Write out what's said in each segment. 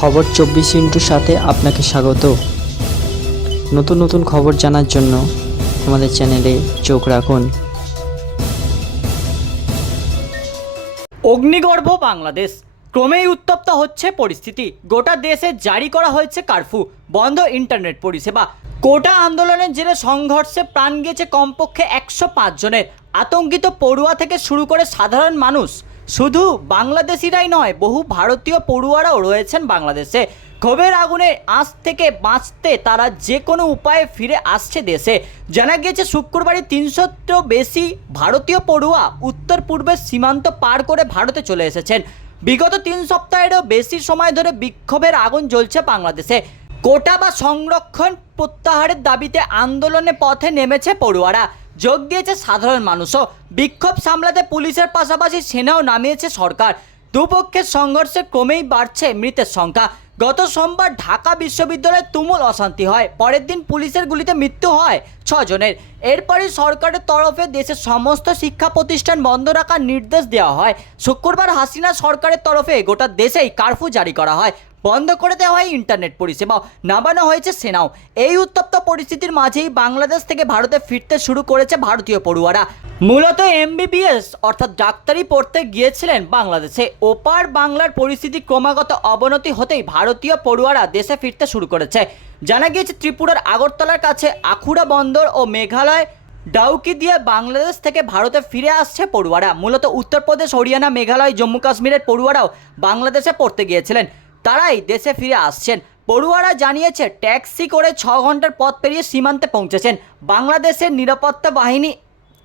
খবর চব্বিশ ইন্টুর সাথে আপনাকে স্বাগত। নতুন নতুন খবর জানার জন্য আমাদের চ্যানেলে চোখ রাখুন। অগ্নিগর্ভ বাংলাদেশ। ক্রমেই উত্তপ্ত হচ্ছে পরিস্থিতি। গোটা দেশে জারি করা হয়েছে কারফিউ বন্ধ ইন্টারনেট পরিষেবা। কোটা আন্দোলনের জেরে সংঘর্ষে প্রাণ গিয়েছে কমপক্ষে একশো পাঁচ জনের। আতঙ্কিত পড়ুয়া থেকে শুরু করে সাধারণ মানুষ। শুধু বাংলাদেশিরাই নয়, বহু ভারতীয় পড়ুয়ারাও রয়েছেন বাংলাদেশে। ক্ষোভের আগুনে আঁচ থেকে বাঁচতে তারা যে কোনো উপায়ে ফিরে আসছে দেশে। জানা গিয়েছে শুক্রবারই তিনশোরও বেশি ভারতীয় পড়ুয়া উত্তর পূর্বের সীমান্ত পার করে ভারতে চলে এসেছেন। বিগত তিন সপ্তাহেরও বেশি সময় ধরে বিক্ষোভের আগুন জ্বলছে বাংলাদেশে। কোটা বা সংরক্ষণ প্রত্যাহারের দাবিতে আন্দোলনে পথে নেমেছে পড়ুয়ারা। যোগ দিয়েছে সাধারণ মানুষও। বিক্ষোভ সামলাতে পুলিশের পাশাপাশি সেনাও নামিয়েছে সরকার। দুপক্ষের সংঘর্ষে ক্রমেই বাড়ছে মৃতের সংখ্যা। গত সোমবার ঢাকা বিশ্ববিদ্যালয়ে তুমুল অশান্তি হয়। পরের দিন পুলিশের গুলিতে মৃত্যু হয় ছজনের। এরপরে সরকারের তরফে দেশের সমস্ত শিক্ষা প্রতিষ্ঠান বন্ধ রাখার নির্দেশ দেওয়া হয়। শুক্রবার হাসিনা সরকারের তরফে গোটা দেশেই কারফিউ জারি করা হয়। বন্ধ করে দেওয়া হয় ইন্টারনেট পরিষেবাও। নামানো হয়েছে সেনাও। এই উত্তপ্ত পরিস্থিতির মাঝেই বাংলাদেশ থেকে ভারতে ফিরতে শুরু করেছে ভারতীয় পড়ুয়ারা। মূলত এমবিবিএস, অর্থাৎ ডাক্তারি পড়তে গিয়েছিলেন বাংলাদেশে। ওপার বাংলার পরিস্থিতি ক্রমাগত অবনতি হতেই ভারতীয় পড়ুয়ারা দেশে ফিরতে শুরু করেছে। জানা গিয়েছে, ত্রিপুরার আগরতলার কাছে আখুড়া বন্দর ও মেঘালয় ডাউকি দিয়ে বাংলাদেশ থেকে ভারতে ফিরে আসছে পড়ুয়ারা। মূলত উত্তরপ্রদেশ, হরিয়ানা, মেঘালয়, জম্মু কাশ্মীরের পড়ুয়ারাও বাংলাদেশে পড়তে গিয়েছিলেন। তারাই দেশে ফিরে আসছেন। পড়ুয়ারা জানিয়েছে, ট্যাক্সি করে ছ ঘণ্টার পথ পেরিয়ে সীমান্তে পৌঁছেছেন। বাংলাদেশের নিরাপত্তা বাহিনী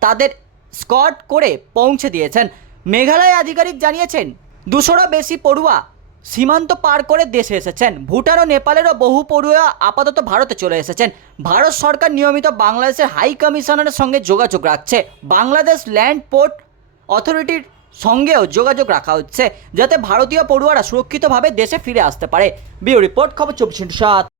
তাদের স্কট করে পৌঁছে দিয়েছেন। মেঘালয় আধিকারিক জানিয়েছেন, দুশোরও বেশি পড়ুয়া সীমান্ত পার করে দেশে এসেছেন। ভুটান ও নেপালেরও বহু পড়ুয়া আপাতত ভারতে চলে এসেছেন। ভারত সরকার নিয়মিত বাংলাদেশের হাই কমিশনারের সঙ্গে যোগাযোগ রাখছে। বাংলাদেশ ল্যান্ড পোর্ট অথরিটির সঙ্গেও যোগাযোগ রাখা হচ্ছে, যাতে ভারতীয় পড়ুয়ারা সুরক্ষিতভাবে দেশে ফিরে আসতে পারে। বিও রিপোর্ট, খবর চব্বিশ সাত।